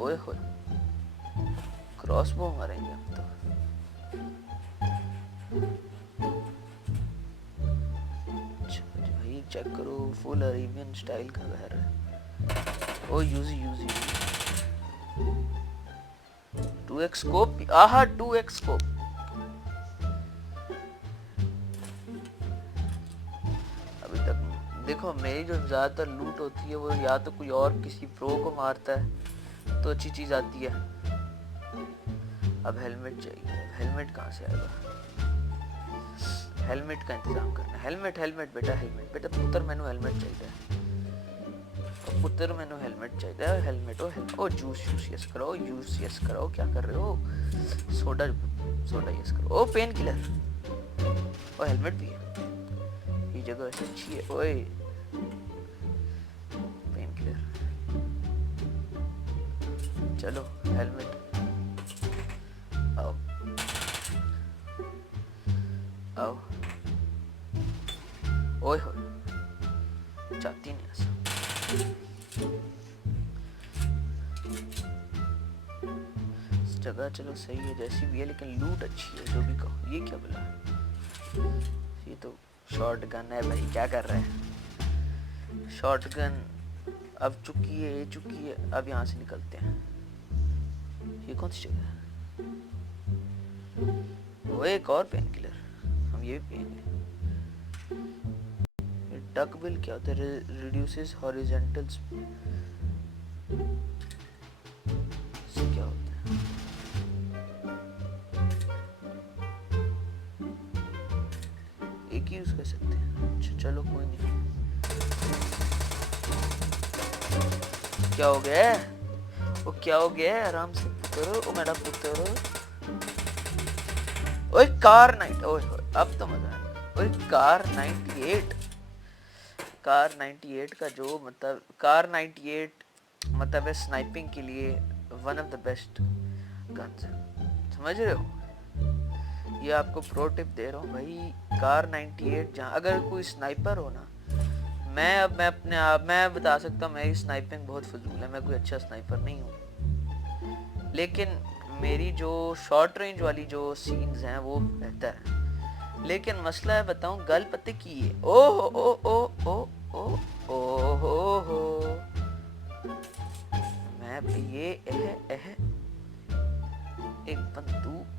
ओए होए, क्रॉसबो मारेंगे हम तो। भाई चेक करो, फुल अरेबियन स्टाइल का घर है। ओ यूजी 2x स्कोप, आहा 2x स्कोप। अभी तक देखो मेरी जो ज्यादातर लूट होती है वो या तो कोई और किसी प्रो को मारता है तो अच्छी चीज आती है। अब हेलमेट चाहिए, हेलमेट कहाँ से आएगा? हेलमेट का इंतजाम करना। हेलमेट बेटा पुत्र मैनू हेलमेट चाहिए, पुत्र मैनू हेलमेट चाहिए। हेलमेट ओ जूस यस करो, क्या कर रहे हो? सोडा यस करो। ओ पेन किलर, ओ हेलमेट भी है, ये जगह वैसे अच्छी है। ओए पेन किलर, चलो हेलमेट आओ आओ। ओए होए, जाती नहीं ऐसा। जगह चलो सही है जैसी भी है, लेकिन लूट अच्छी है जो भी कहो। ये क्या बोला? ये तो शॉर्ट गन है भाई, क्या कर रहा है? शॉर्ट गन अब चुकी है। अब यहाँ से निकलते हैं। ये कौन सी जगह है? वो एक और पेन किलर, हम ये भी पियेंगे। डक बिल क्या होता है? रिड्यूसेस हॉरिजॉन्टल क्या होता है? एक ही यूज कर सकते हैं। अच्छा चलो कोई नहीं। क्या हो गया? वो क्या हो गया? आराम से पुत्रो, ओ मेरा पुत्रो। ओए कार नाइट, ओए अब तो मजा आया। ओए कार 98 का जो मतलब कार 98 मतलब है स्नाइपिंग के लिए one of the best guns है, समझ रहे हो? ये आपको प्रो टिप दे रहा हूँ भाई। कार 98 जहाँ अगर कोई स्नाइपर हो ना, मैं बता सकता हूँ मेरी स्नाइपिंग बहुत फजूल है, मैं कोई अच्छा स्नाइपर नहीं हूँ, लेकिन मेरी जो शॉर्ट रेंज वाली जो सीन्स हैं वो बेहतर हैं। लेकिन मसला है बताऊं, गल पते की है। ओ ओ ओ ओ ओ ओ हो मैं ये एक बंदूक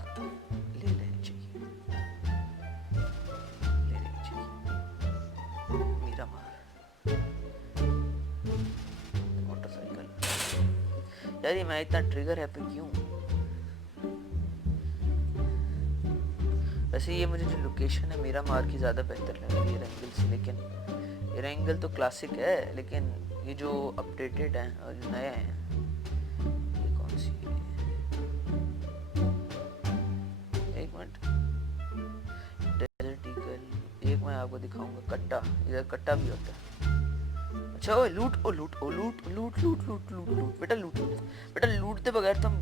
ले लेनी चाहिए, मेरा मार मोटरसाइकिल। यार ये मैं इतना ट्रिगर हैप्पी क्यों? वैसे ये मुझे जो लोकेशन है मेरा मार की ज़्यादा बेहतर लग रही है एरेंगल से, लेकिन एरेंगल तो क्लासिक है, लेकिन ये जो अपडेटेड हैं और जो नए हैं, ये कौन सी है? एक मिनट, डेजर्ट ईगल, एक मैं आपको दिखाऊंगा कट्टा, इधर कट्टा भी होता है। अच्छा ओ लूट बेटा लूटते बगैर तो हम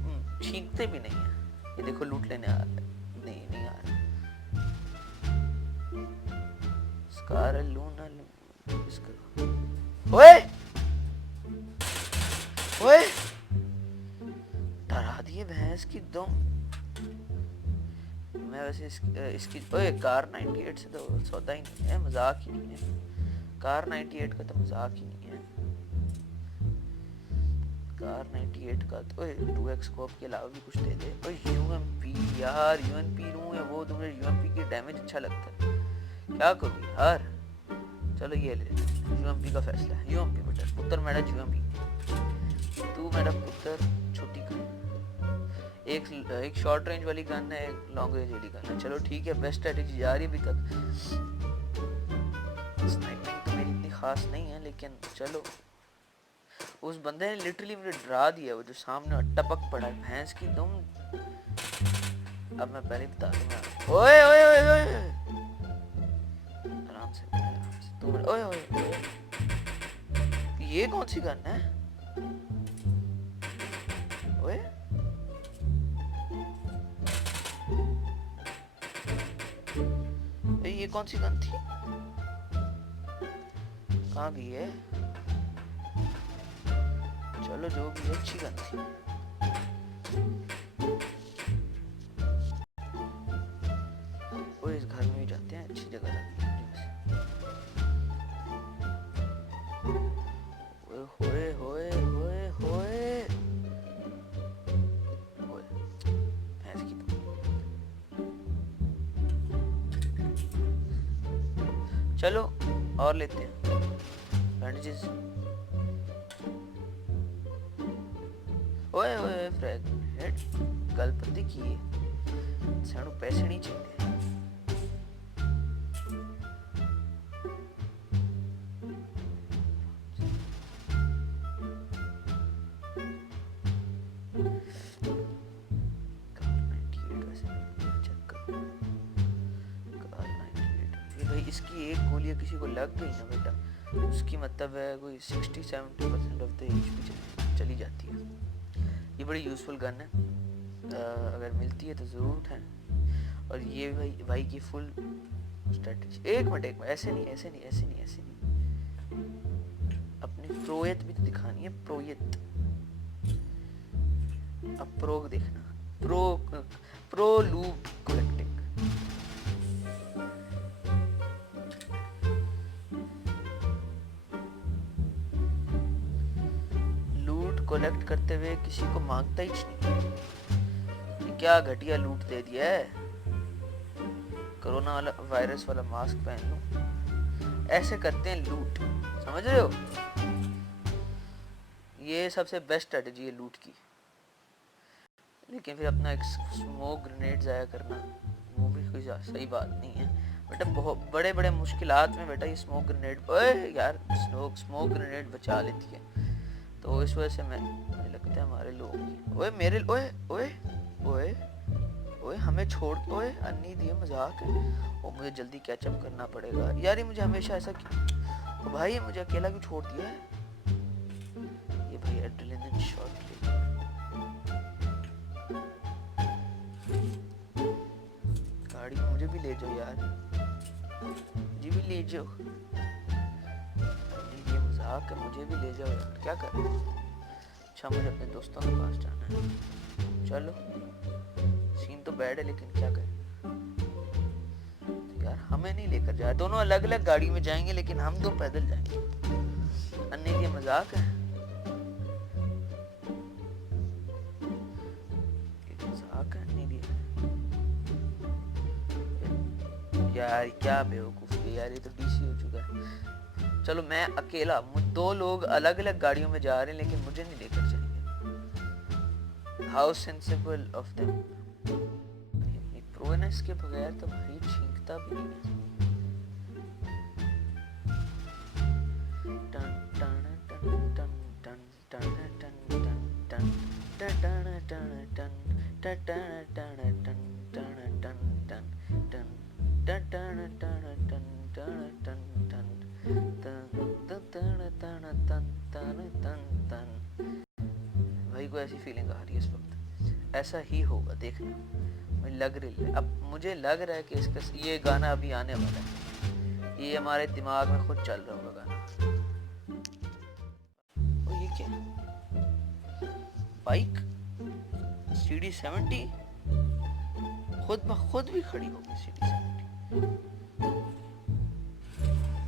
छीनते भी नहीं है। ये देखो लूट लेने आ रहा है, नहीं आ रहा। स्कार लूना इसका। ओए डरा दिए भैंस की दम। मैं वैसे इसकी ओए कार 98 से तो सौदा ही नहीं है, मजाक ही नहीं है। कार 98 का तो मजाक ही नहीं है। कार 98 का तो 2x स्कोप के अलावा भी कुछ दे दे। ओए यूएमपी यार, यूएमपी लूं या वो? तुम्हें यूएमपी की डैमेज अच्छा लगता है, क्या करूं यार? चलो ये ले, यूएमपी का फैसला है। यूएमपी बेटा, पुत्र मेरा यूएमपी, तू मेरा पुत्र छोटी गन। एक शॉर्ट रेंज वाली गन है, एक लॉन्ग रेंज वाली गन है। चलो ठीक है, बेस्ट स्ट्रेटेजी जा रही है अभी तक। स्नाइपिंग तो मेरी इतनी खास नहीं है, लेकिन चलो। उस बंदे ने लिटरली मुझे डरा दिया, वो जो सामने टपक पड़ा है भैंस की दुम। अब मैं पहले बता दूंगा। ओए ओए ओए ओए आराम से तुम। ओए ओए ये कौन सी गन है? ओए ये कौन सी गन थी? कहाँ गई है? चलो जो भी अच्छी गन थी। चलो और लेते हैं बैंडेजेस। ओए ओए फ्रैगमेंट गलपति की है, सानू पैसे नहीं चाहिए। भाई इसकी एक गोली किसी को लग गई ना बेटा, उसकी मतलब है कोई 60-70% ऑफ द एचपी चली जाती है। ये बड़ी यूज़फुल गन है, अगर मिलती है तो ज़रूर उठाएं। और ये भाई की फुल स्ट्रेटजी। एक मिनट ऐसे नहीं ऐसे नहीं ऐसे नहीं ऐसे नहीं, अपनी प्रोयत भी तो दिखानी है, प्रोयत। अब प्रो देखना, प्रो लूप कलेक्टिंग। कलेक्ट करते हुए किसी को मांगता ही नहीं। क्या घटिया लूट दे दिया है। कोरोना वाला वायरस वाला मास्क पहन लो, ऐसे करते हैं लूट, समझ रहे हो? ये सबसे बेस्ट स्ट्रेटजी है लूट की। लेकिन फिर अपना एक स्मोक ग्रेनेड जाया करना वो भी कोई सही बात नहीं है बेटा। बहुत बड़े बड़े मुश्किलात में बेटा ये स्मोक ग्रेनेड, ओए यार स्मोक ग्रेनेड बचा लेती है। तो इस वजह से मुझे लगता है हमारे लोग, ओए मेरे ओए ओए ओए ओए हमें छोड़, ओए अन्नी दिए मजाक है। और मुझे जल्दी कैचअप करना पड़ेगा यार, ये मुझे हमेशा ऐसा क्यों, भाई मुझे अकेला क्यों छोड़ दिया है ये भाई। एड्रेनलिन शॉट ले, गाड़ी में मुझे भी ले जाओ यार, मुझे भी ले जाओ। मजाक है, मुझे भी ले जाओ यार, क्या कर। अच्छा मुझे अपने दोस्तों के पास जाना है। चलो सीन तो बैड है लेकिन क्या करें। तो यार हमें नहीं लेकर जाए, दोनों अलग अलग गाड़ी में जाएंगे लेकिन हम दो पैदल जाएंगे। अन्य ये मजाक है, मजाक है अन्य यार। क्या बेवकूफ यार, ये तो डीसी हो चुका है। चलो मैं अकेला, दो लोग अलग अलग गाड़ियों में जा रहे हैं लेकिन मुझे नहीं लेकर जाएंगे। How sensible of them. Proneness के बगैर तो भाई छींकता भी नहीं है। भाई को ऐसी फीलिंग आ रही है इस वक्त, ऐसा ही होगा देखना, मुझे लग रही है। अब मुझे लग रहा है कि इसका ये गाना अभी आने वाला है, ये हमारे दिमाग में खुद चल रहा होगा गाना। और ये क्या बाइक CD70 खुद ब खुद भी खड़ी होगी CD70।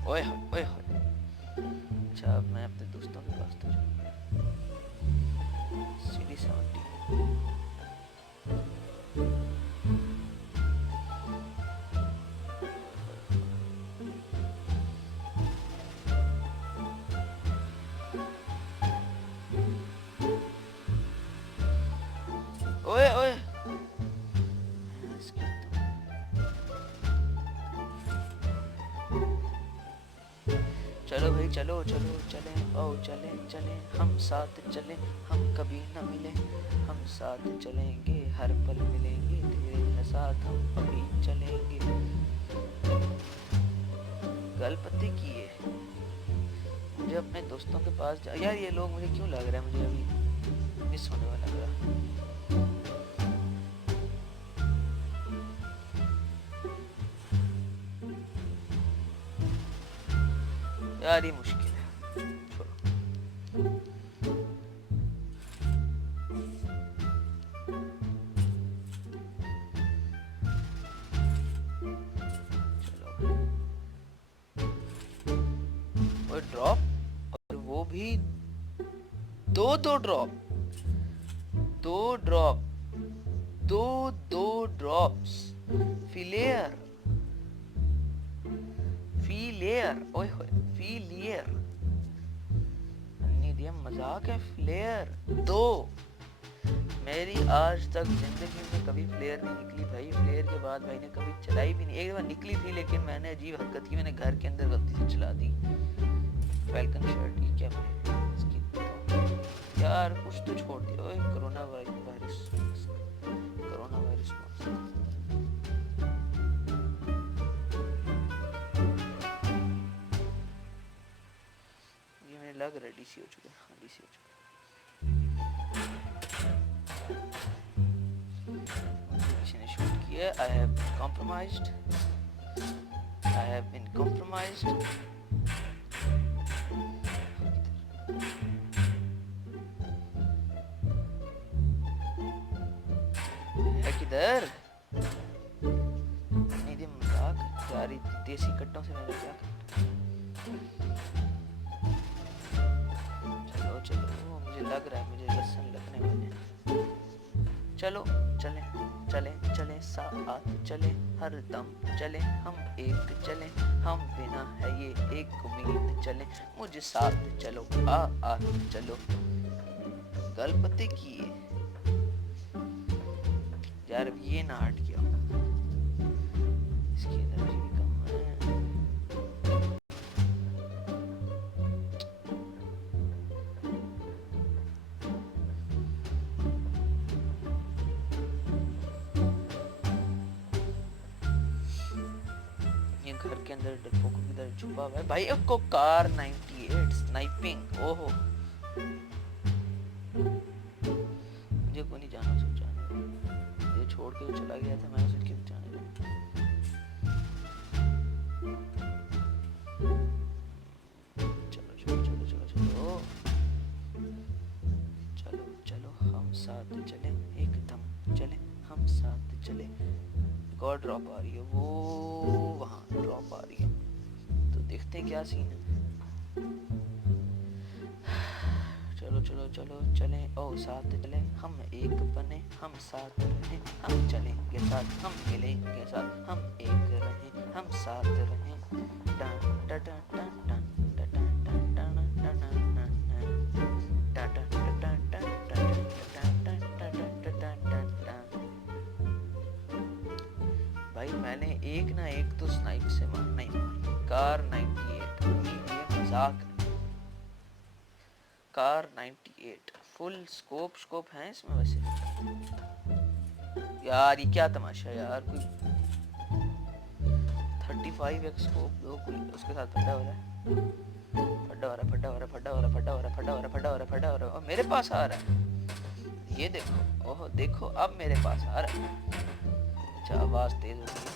ओए ओए अच्छा अब मैं अपने दोस्तों के पास तो जाऊंगा। CD70 ओए ओए चलो भाई चलो चलो चले, ओ चले चले हम साथ चले, हम कभी न मिले, हम साथ चलेंगे हर पल मिलेंगे, तेरे साथ हम अभी चलेंगे। गलपति की है, मुझे अपने दोस्तों के पास यार ये लोग मुझे क्यों लग रहा है मुझे अभी मिस होने वाला लग रहा। यार ये मुश्किल है, छोड़ो। और ड्रॉप, और वो भी दो ड्रॉप, दो ड्रॉप्स। फिलेयर फ्लेयर, ओए होए फ्लेयर, अन्नी दिया मजाक है, फ्लेयर दो। मेरी आज तक जिंदगी में कभी फ्लेयर नहीं निकली भाई, फ्लेयर के बाद भाई ने कभी चलाई भी नहीं। एक बार निकली थी लेकिन मैंने अजीब हरकत की, मैंने घर के अंदर गलती से चला दी। फैल्कन शर्ट की क्या इसकी तो यार कुछ तो छोड़ दिया। ओए कोरोना वायरस, कोरोना वायरस ये मैंने लग रहा है डीसी हो चुका है, हाँ डीसी हो चुका है। किसी ने शूट किया। I have been compromised, I have been compromised। है किधर? नहीं दे मजाक यार, देसी कट्टों से मैंने क्या कर। चलो चलो, मुझे लग रहा है मुझे लहसुन लगने वाले हैं। चलो चले चले चले साथ चले, हर दम चले हम एक चले, हम बिना है ये एक उम्मीद चले, मुझे साथ चलो आ चलो। गलपते किए यार, अब ये ना हट गया, इसकी एनर्जी भी कम है। ये घर के अंदर डिपो को किधर छुपा हुआ है भाई। को कार 98 स्नाइपिंग, ओहो मुझे को नहीं जाना सोचा, ये छोड़ के चला गया था, मैं उसके जाने लगा। चलो चलो चलो चलो चलो चलो चलो हम साथ चले, एकदम चले हम साथ चले। एक और ड्रॉप आ रही है, वो वहाँ ड्रॉप आ रही है, तो देखते हैं क्या सीन है। चलो चलो चलो चले ओ साथ चले, हम एक बने हम साथ रहे, हम चलेंगे साथ हम मिलेंगे साथ, हम एक रहे हम साथ रहे। भाई मैंने एक ना एक तो स्नाइप से मारना ही मारना। कार 98, ये मजाक है। कार 98 फुल स्कोप है इसमें वैसे। यार ये क्या तमाशा यार, कोई 35x स्कोप दो कोई, उसके साथ फटा हो रहा है, फटा हो रहा है, फटा हो रहा है, फटा हो रहा है, फटा हो रहा है, फटा हो रहा है, फटा हो रहा है, फटा हो रहा है, और मेरे पास आ रहा है। ये देखो, ओहो देखो अब मेरे पास आ रहा है। अच्छा आवाज तेज हो गई।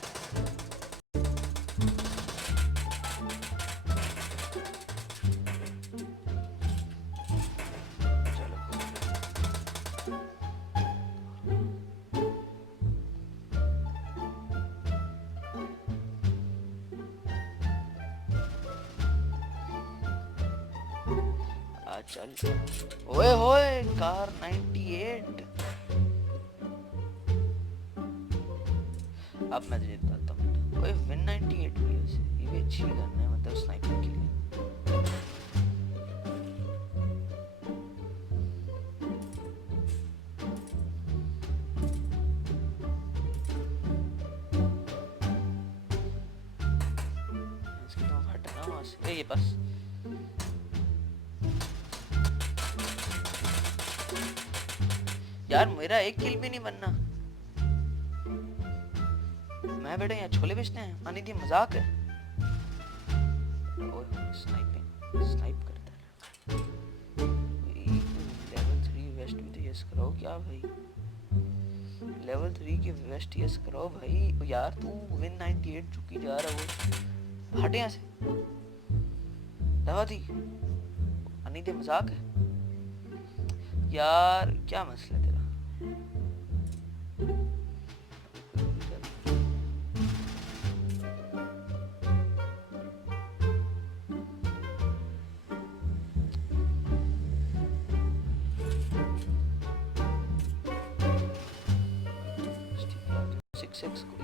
चल ओए होए कार 98। अब मैं तुझे बताता हूँ, कोई विन 98 भी है, ये भी अच्छी गन है, मतलब स्नाइपिंग के लिए। इसकी तो हटना वहाँ से, ये बस यार मेरा एक किल भी नहीं बनना। मैं बेटा यहाँ छोले बेचने हैं, आने दी मजाक है। स्नाइप करता है। लेवल 3 वेस्ट भी तो यस कराओ क्या भाई, लेवल 3 की वेस्ट यस कराओ भाई। यार तू विन 98 चुकी जा रहा वो, हटे यहाँ से। दवा दी आने दी मजाक है यार, क्या मसला तेरा।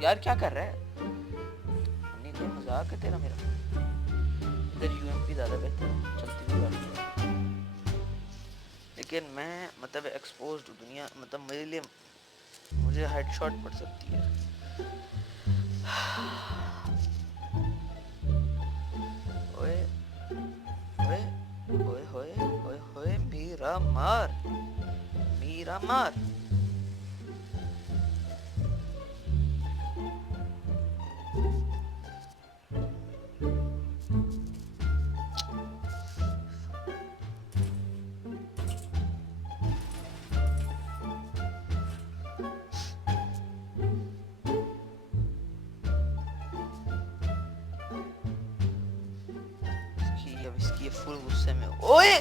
यार क्या कर रहा है, नहीं मजाक है तेरा मेरा। इधर यूएमपी ज़्यादा बेहतर है, चलती हुई गाड़ी है। लेकिन मैं मतलब एक्सपोज्ड हूँ दुनिया, मतलब मेरे लिए मुझे हेडशॉट पड़ सकती है। ओए ओए ओए होए ओए होए, मीरा मार, मीरा मार। अब इसकी फुल गुस्से में। ओए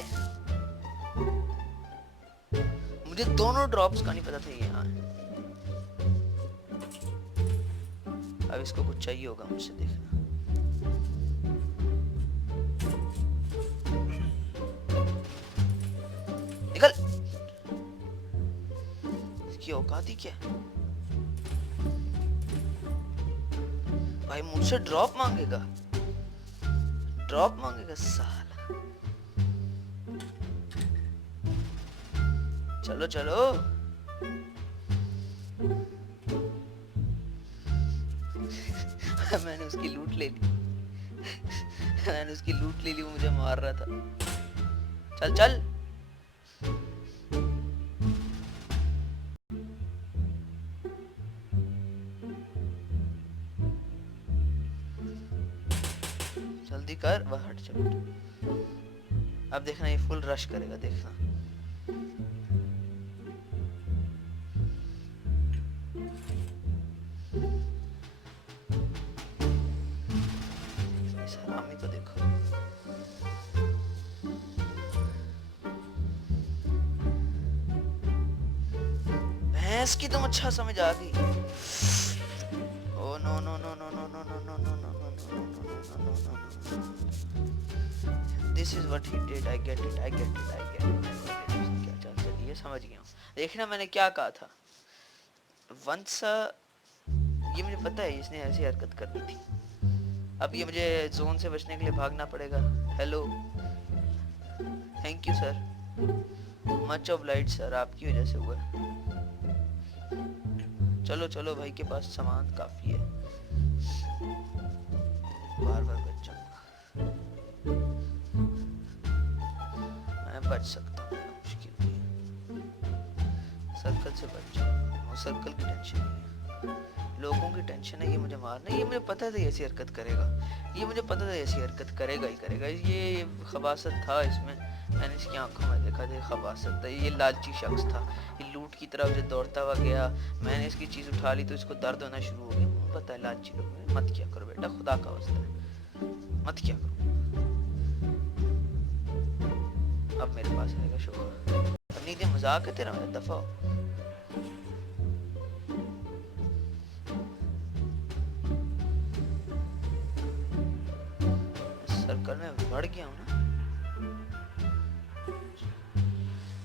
मुझे दोनों ड्रॉप्स का नहीं पता था यहाँ। अब इसको कुछ चाहिए होगा मुझसे, देखना। निकल, इसकी औकात ही क्या। भाई मुझसे ड्रॉप मांगेगा, ड्रॉप मांगेगा साला। चलो चलो। मैंने उसकी लूट ले ली। मैंने उसकी लूट ले ली, वो मुझे मार रहा था। चल चल। जल्दी कर, वह हट चल। अब देखना ये फुल रश करेगा, देखना। इस हरामी को देखो। भैंस की तुम अच्छा समझ आ गई। Oh no no no no no no no no no no no no no no. This is what he did. I get it. I get it. I get it. क्या चल चलिए, समझ गया हूँ। देखना मैंने क्या कहा था। वंस ये मुझे पता है इसने ऐसी हरकत करनी थी। अब ये मुझे जोन से बचने के लिए भागना पड़ेगा। Hello, thank you sir, much of light sir, आपकी वजह से हुआ। चलो चलो, भाई के पास सामान काफी है, बार बार बच जाऊंगा। मैं बच सकता हूँ, मुश्किल नहीं है। सर्कल से बच जाऊंगा, वो सर्कल की टेंशन नहीं है, लोगों की टेंशन है। ये मुझे मारना, ये मुझे पता था ऐसी हरकत करेगा, ये मुझे पता था ऐसी हरकत करेगा ही करेगा। ये खबासत था इसमें, मैंने इसकी आंखों में देखा था, खबासत था। ये लालची शख्स था, ये लूट की तरफ जो दौड़ता हुआ गया। मैंने इसकी चीज़ उठा ली तो इसको दर्द होना शुरू हो गया। पता है लालची लोग, मत किया करो बेटा, खुदा का वास्ता है, मत किया करो। अब मेरे पास आएगा शुक्र। अब नहीं, ये मजाक है तेरा, मेरा दफा हो। सर्कल में बढ़ गया हूँ ना,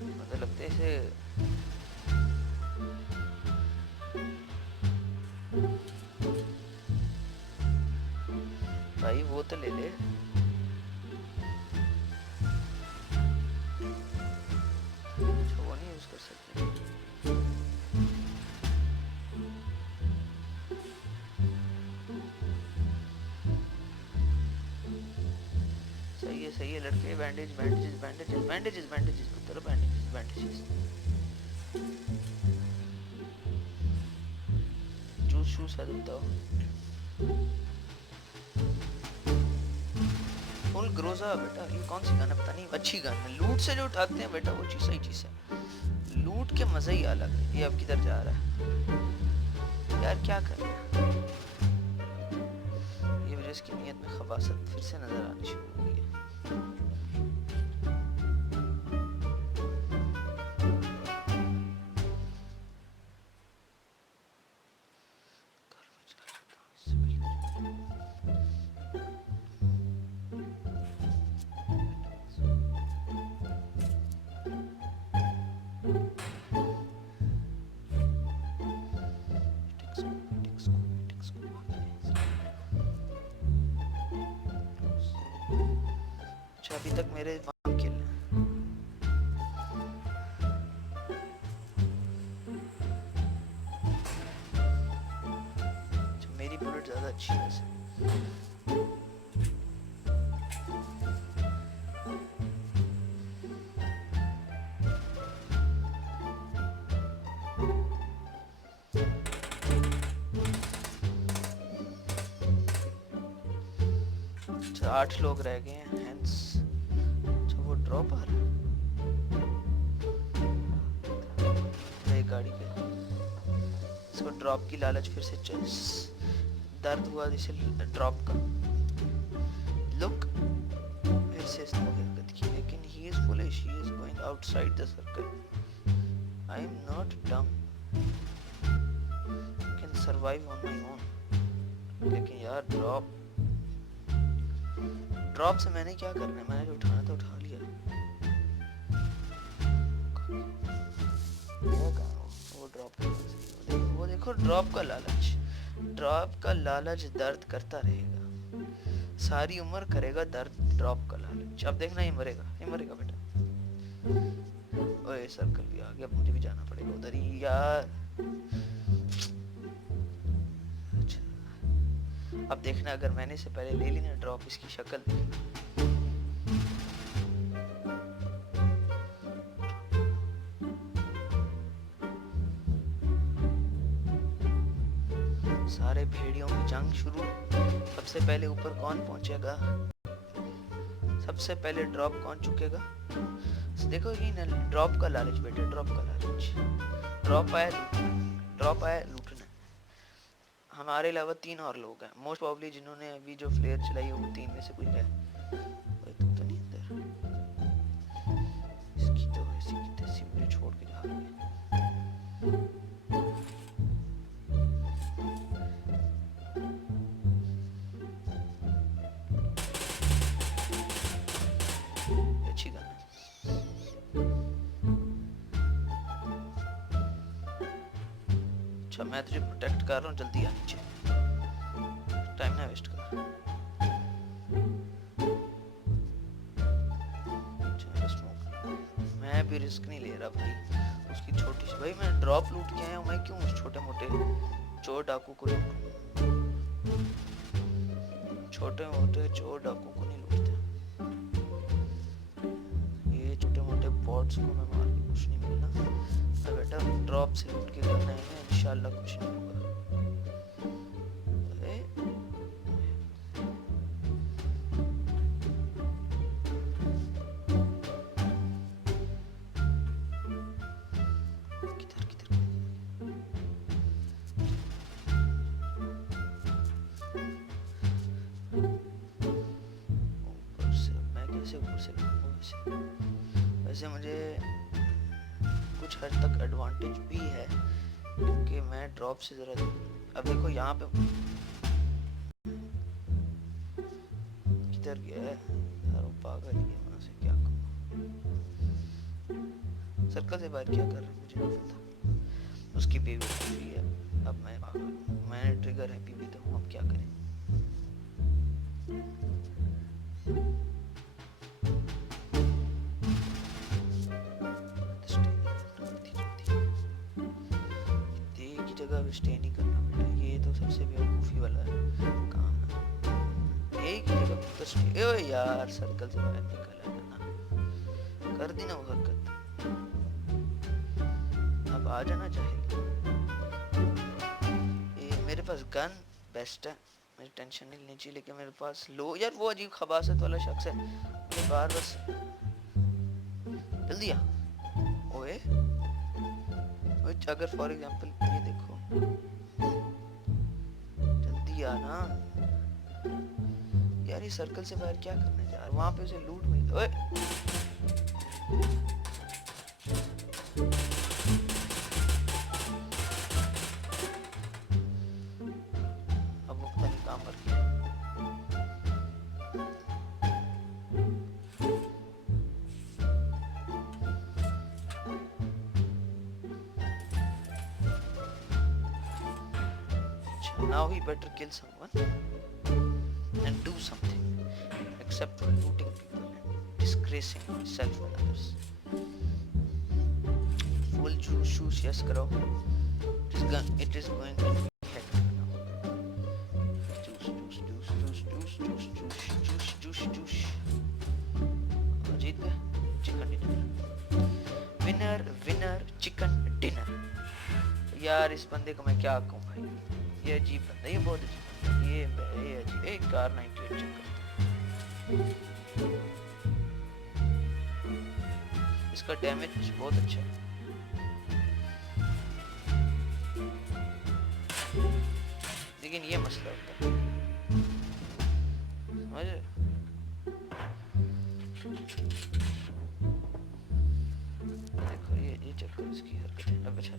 मुझे लगता है इसे भाई वो तो ले ले। वो नहीं यूज कर सकते। सही है लड़के। Bandage bandages bandages bandages bandages पुत्र, बैंडेजेस बैंडेजेस। जूस शूस है तो फुल ग्रोजा बेटा। ये कौन सी गन है पता नहीं, अच्छी गन है। लूट से जो उठाते हैं बेटा वो चीज सही चीज है, लूट के मजा ही अलग है। ये अब किधर जा रहा है यार, क्या कर रहा है ये। वजह इसकी नीयत में खबासत फिर से नजर आनी शुरू हो गई है। अभी तक मेरे वहाँ किल हैं। मेरी बुलेट ज़्यादा अच्छी है वैसे। अच्छा 8 लोग रह गए हैं हेंस। अच्छा वो ड्रॉप आ रहा है गाड़ी पे। इसको ड्रॉप की लालच फिर से दर्द हुआ इसे ड्रॉप का। लुक फिर से इसने हरकत की, लेकिन he is foolish, he is going outside the circle. I am not डम, can survive on my own. लेकिन यार ड्रॉप से मैंने क्या करना है, मैंने जो उठाना था उठा लिया। वो देखो ड्रॉप का लालच दर्द करता रहेगा, सारी उम्र करेगा दर्द ड्रॉप का लालच। अब देखना ये मरेगा बेटा। ओए सर्कल भी आ गया, मुझे भी जाना पड़ेगा उधर ही यार। अच्छा अब देखना अगर मैंने इसे पहले ले ली ना ड्रॉप, इसकी शक्ल देखना। सारे भेड़ियों की जंग शुरू। सबसे पहले ऊपर कौन पहुंचेगा, सबसे पहले ड्रॉप कौन चुकेगा। देखो ये ना ड्रॉप का लालच बेटे, ड्रॉप का लालच। ड्रॉप आया लूटना। हमारे अलावा 3 और लोग हैं मोस्ट प्रॉब्ली, जिन्होंने अभी जो फ्लेयर चलाई है वो 3 में से कोई है। तू तो नहीं अंदर, इसकी तो ऐसी की तैसी मुझे छोड़ के जा रही है। अच्छी गन है। अच्छा मैं तुझे प्रोटेक्ट कर रहा हूँ, जल्दी आ नीचे, टाइम ना वेस्ट कर। मैं भी रिस्क नहीं ले रहा भाई, उसकी छोटी सी भाई मैं ड्रॉप लूट के आया हूँ, मैं क्यों उस छोटे मोटे चोर डाकू को लूटूं। छोटे मोटे चोर डाकू को नहीं लूटते, ये छोटे मोटे बॉट्स को मैं मार के कुछ नहीं मिलना। मैं बेटा ड्रॉप से लूट के करना है, इंशाल्लाह कुछ नहीं होगा। वैसे मुझे कुछ हद तक एडवांटेज भी है क्योंकि मैं ड्रॉप से जरा, अब देखो यहाँ पे किधर गया है यार वो पागल ही है, वहाँ से क्या कहूँ। सर्कल से बाहर क्या कर रहा है मुझे नहीं पता। उसकी बेबी हुई है, अब मैं पागल, मैंने ट्रिगर है बीबी तो हूँ, अब क्या करें। स्टे नहीं करना बेटा, ये तो सबसे बेवकूफी वाला काम है। एक ही जगह पर स्टे। ओए यार सर्कल से बाहर निकल आया ना, कर दी ना वो हरकत, अब आ जाना चाहिए। ये मेरे पास गन बेस्ट है, मुझे टेंशन नहीं लेनी चाहिए, लेकिन मेरे पास लो यार वो अजीब खबासत वाला शख्स है ये बार बस जल्दी आ। ओए अगर फॉर एग्जांपल ये देखो, जल्दी आना यार, ये सर्कल से बाहर क्या करने जा रहा है, वहां पे उसे लूट मिल। ओए अब वो पता नहीं काम कर गया। Now he better kill someone and do something except for looting people and disgracing myself and others. Full juice, yes करो. It is going to be hectic now. Juice. जीत गए. Chicken dinner. Winner, chicken dinner. यार इस बंदे को मैं क्या कहूँ भाई. ये अजीब बंदा, ये बहुत अजीब बंदा. ये अजीब. एक कार 98 चेक करते हैं. इसका डैमेज बहुत अच्छा है. लेकिन ये मसला होता है, समझ. देखो ये चेक करो इसकी हरकतें. अब अच्छा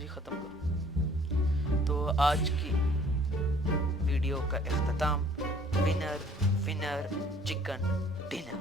जी ख़त्म करो. तो आज की वीडियो का इख्तिताम विनर चिकन डिनर.